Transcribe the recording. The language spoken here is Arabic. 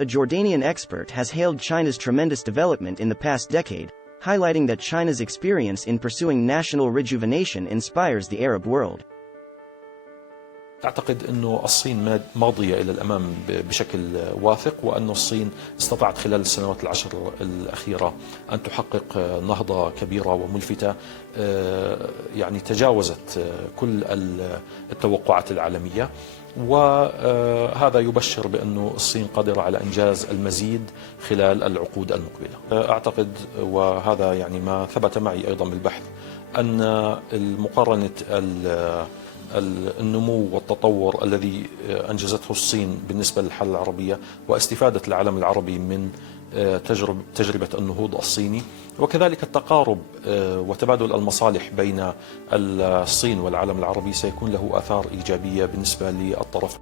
A Jordanian expert has hailed China's tremendous development in the past decade, highlighting that China's experience in pursuing national rejuvenation inspires the Arab world. أعتقد أنه الصين ماضية إلى الأمام بشكل واثق، وأن الصين استطاعت خلال السنوات العشر الأخيرة أن تحقق نهضة كبيرة وملفتة، يعني تجاوزت كل التوقعات العالمية، وهذا يبشر بأنه الصين قادرة على إنجاز المزيد خلال العقود المقبلة. أعتقد، وهذا يعني ما ثبت معي أيضا بالبحث، أن المقارنة النمو والتطور الذي أنجزته الصين بالنسبة للحالة العربية واستفادة العالم العربي من تجربة النهوض الصيني، وكذلك التقارب وتبادل المصالح بين الصين والعالم العربي، سيكون له آثار إيجابية بالنسبة للطرف.